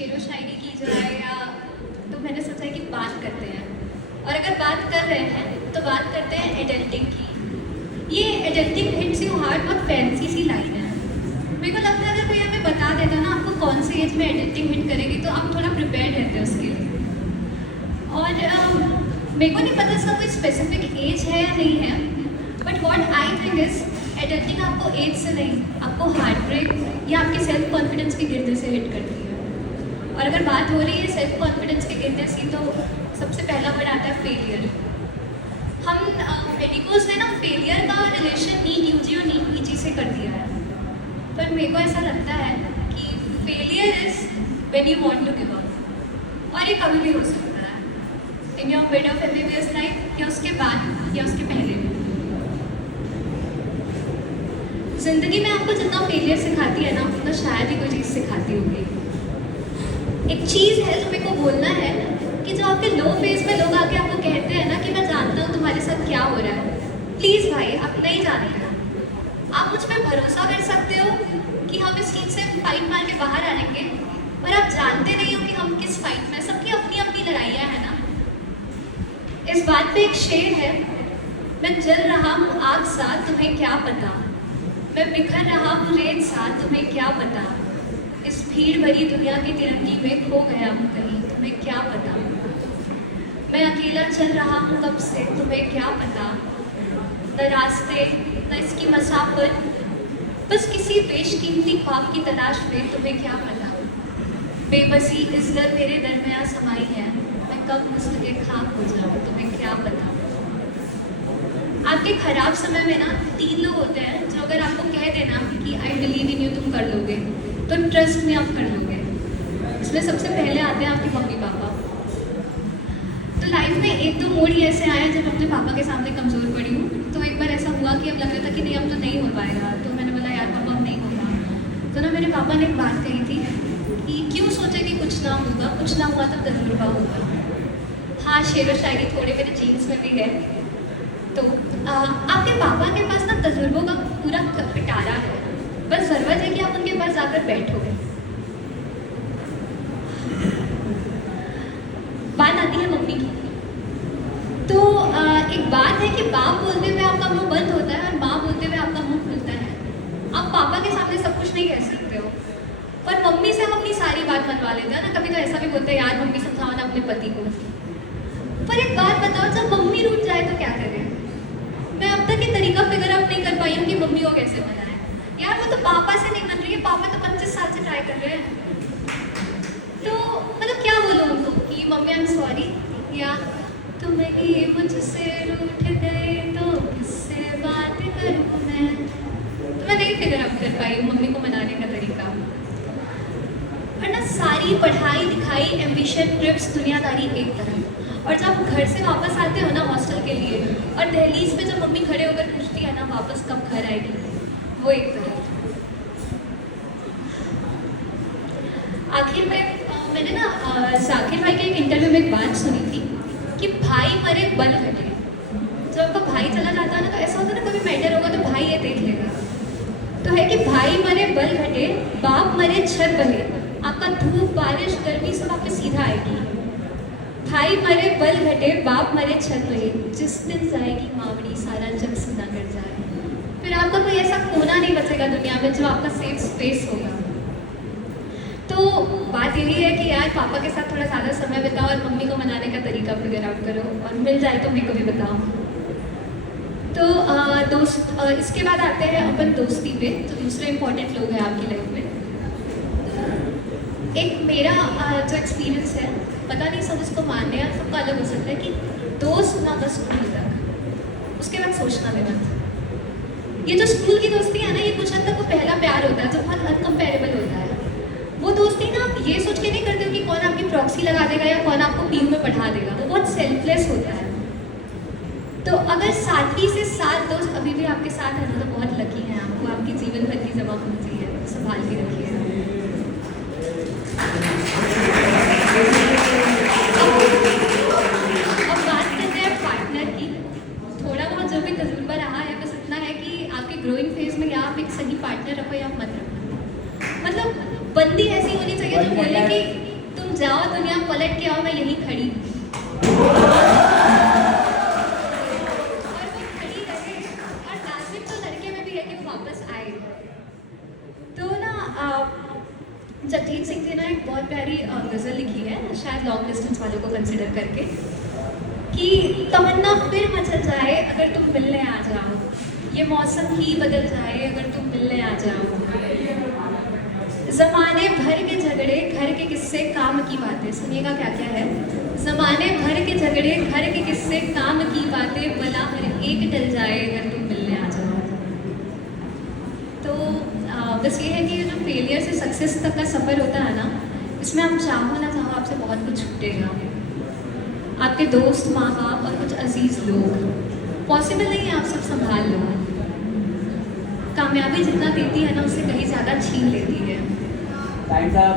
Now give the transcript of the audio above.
शेरो शायरी की जाए या तो मैंने सोचा है कि बात करते हैं। और अगर बात कर रहे हैं तो बात करते हैं एडल्टिंग की। ये एडल्टिंग हिट्स यू हार्ड बहुत फैंसी सी लाइन है। मेरे को लगता है अगर कोई हमें बता देता ना आपको कौन सी एज में एडल्टिंग हिट करेगी तो आप थोड़ा प्रिपेयर रहते हैं उसके लिए। और मेरे को नहीं पता इसका कोई स्पेसिफिक एज है या नहीं है, but what I think is adulting आपको एज से नहीं, आपको हार्ट ब्रेक या आपके सेल्फ कॉन्फिडेंस के गिरने से हिट करती है। और अगर बात हो रही है सेल्फ कॉन्फिडेंस के गिरने से तो सबसे पहला वर्ड आता है फेलियर। हम मेडिकोज ने ना फेलियर का रिलेशन नीट यूजी और नीट पीजी से कर दिया है, पर मेरे को ऐसा लगता है कि failure is when you want to give up. और ये कभी भी हो सकता है in your mid of MBBS life या उसके बाद या उसके पहले। जिंदगी में आपको जितना फेलियर सिखाती है ना उतना शायद ही कोई चीज़ सिखाती होगी। एक चीज़ है जो मेरे को बोलना है कि जो आपके लो फेज में लोग आके आपको कहते हैं ना कि मैं जानता हूँ तुम्हारे साथ क्या हो रहा है, प्लीज़ भाई आप नहीं जानते हो। आप मुझ पर भरोसा कर सकते हो कि हम इस चीज़ से फाइट मार के बाहर आएंगे, पर आप जानते नहीं हो कि हम किस फाइट में। सबकी अपनी अपनी लड़ाइयाँ हैं ना। इस बात पे एक शेर है, मैं जल रहा हूँ आग सा तुम्हें क्या पता, मैं बिखर रहा हूँ रेत सा तुम्हें क्या पता, इस भीड़ भरी दुनिया की तिरंगी में खो गया हूँ कहीं तुम्हें क्या पता, मैं अकेला चल रहा हूँ कब से तुम्हें क्या पता, न रास्ते न इसकी मसाफत, बस किसी बेशकीमती ख्वाब की तलाश में तुम्हें क्या पता, बेबसी इस दर मेरे दरमियाँ समाई है, मैं कब मुस्तके खाक हो जाऊँ तुम्हें क्या पता। आपके खराब समय में ना 3 लोग होते हैं जो अगर आपको कह देना कि आई बिलीव इन यू तुम कर लोगे, तो ट्रस्ट में आप कर लोगे। इसमें सबसे पहले आते हैं आपके मम्मी पापा। तो लाइफ में 1-2 मोड़ ही ऐसे आए जब अपने पापा के सामने कमज़ोर पड़ी हूँ। तो एक बार ऐसा हुआ कि अब लग रहा था कि नहीं अब तो नहीं हो पाएगा, तो मैंने बोला यार पापा अब नहीं होगा। तो ना मेरे पापा ने एक बात कही थी कि क्यों सोचे कि कुछ ना होगा, कुछ ना हुआ तो तजुर्बा होगा। हाँ, शेर व शायरी थोड़े मेरे जीन्स में भी है। तो आपके पापा के पास ना तजुर्बों का पूरा पिटारा है, बस ज़रूरत है कि आप उनके पास जाकर बैठो। बात आती है मम्मी की। तो एक बात है कि बाप बोलते हुए आपका मुंह बंद होता है और माँ बोलते हुए आपका मुंह खुलता है। आप पापा के सामने सब कुछ नहीं कह सकते हो, पर मम्मी से हम अपनी सारी बात मनवा लेते हैं ना। कभी तो ऐसा भी बोलते हैं यार मम्मी समझाओ ना अपने पति को। पर एक बात बताओ, जब मम्मी रूठ जाए तो क्या करें। मैं अब तक ये तरीका फिगर आउट नहीं कर पाई हूँ कि मम्मी को कैसे मनाएं। यार वो तो पापा से नहीं बन रही है, पापा तो 25 साल से ट्राई कर रहे हैं। तो मतलब क्या बोलूँ उनको कि मम्मी आई एम सॉरी, या तुम ही मुझसे रूठ गए तो किससे बात करूँ मैं। तो मैं नहीं फिगर आउट कर पाई मम्मी को मनाने का तरीका। वरना सारी पढ़ाई लिखाई एम्बिशन ट्रिप्स दुनियादारी एक तरफ, और जब घर से वापस आते हो ना हॉस्टल के लिए और दहलीज पे जब मम्मी खड़े होकर पूछती है ना वापस कब घर आएगी, वो एक तरफ। आखिर में मैंने ना जाकिर भाई के एक इंटरव्यू में एक बात सुनी थी कि भाई मरे बल घटे। जब आपका भाई चला जाता है ना तो ऐसा होता है ना कभी मैटर होगा तो भाई ये देख लेगा। तो है कि भाई मरे बल घटे, बाप मरे छत बहे, आपका धूप बारिश गर्मी सब आप पे सीधा आएगी। भाई मरे बल घटे, बाप मरे छत बहे, जिस दिन जाएगी मावड़ी सारा जग सुना कर जाए। फिर आपका कोई ऐसा कोना नहीं बचेगा दुनिया में जो आपका सेफ स्पेस होगा। तो बात यही है कि यार पापा के साथ थोड़ा ज़्यादा समय बिताओ और मम्मी को मनाने का तरीका फिगर आउट करो, और मिल जाए तो मेरे को भी बताओ। तो इसके बाद आते हैं अपन दोस्ती पे। तो दूसरे इम्पोर्टेंट लोग हैं आपकी लाइफ में। एक मेरा जो एक्सपीरियंस है, पता नहीं सब उसको मानने हैं, सबका अलग हो सकता है, कि दोस्त ना बस स्कूल तक, उसके बाद सोचना भी मत। ये जो स्कूल की दोस्ती है ना, ये कुछ हद तक वो पहला प्यार होता है जो बहुत अनकम्पेरेबल होता है। वो दोस्ती ना आप ये सोच के नहीं करते हो कि कौन आपकी प्रॉक्सी लगा देगा या कौन आपको पीयू में पढ़ा देगा, वो बहुत सेल्फलेस होता है। तो अगर 7वीं से 7 दोस्त अभी भी आपके साथ हैं तो बहुत लकी हैं, आपको आपकी जीवन भर की जमा पूंजी है, संभाल के रखिए। अब बात करते हैं पार्टनर की। थोड़ा बहुत जो भी तजुर्बा रहा है बस इतना है कि आपके ग्रोइंग फेज में या आप एक सही पार्टनर रखो या मत रखो। मतलब बंदी ऐसी होनी चाहिए जो बोले कि जाओ दुनिया पलट के आओ, मैं यहीं खड़ी हूँ। और वो खड़ी रहे, और लाजिम तो लड़के में भी है कि वो वापस आए। तो ना जगजीत सिंह जी ने एक बहुत प्यारी गज़ल लिखी है, शायद लॉन्ग डिस्टेंस वालों को कंसिडर करके, कि तमन्ना फिर मचल जाए अगर तुम मिलने आ जाओ, ये मौसम ही बदल जाए अगर तुम मिलने आ जाओ, ज़माने भर के झगड़े घर के किस्से काम की बातें, सुनिएगा क्या क्या है, ज़माने भर के झगड़े घर के किस्से काम की बातें, भला हर एक टल जाए अगर तुम मिलने आ जाओ। तो बस ये है कि जो फेलियर से सक्सेस तक का सफ़र होता है ना, इसमें आप चाहो ना चाहो आपसे बहुत कुछ छूटेगा, आपके दोस्त, माँ बाप और कुछ अजीज़ लोग। पॉसिबल नहीं है आप सब संभाल लो, कामयाबी जितना देती है ना उससे कहीं ज़्यादा छीन लेती है। टाइम साहब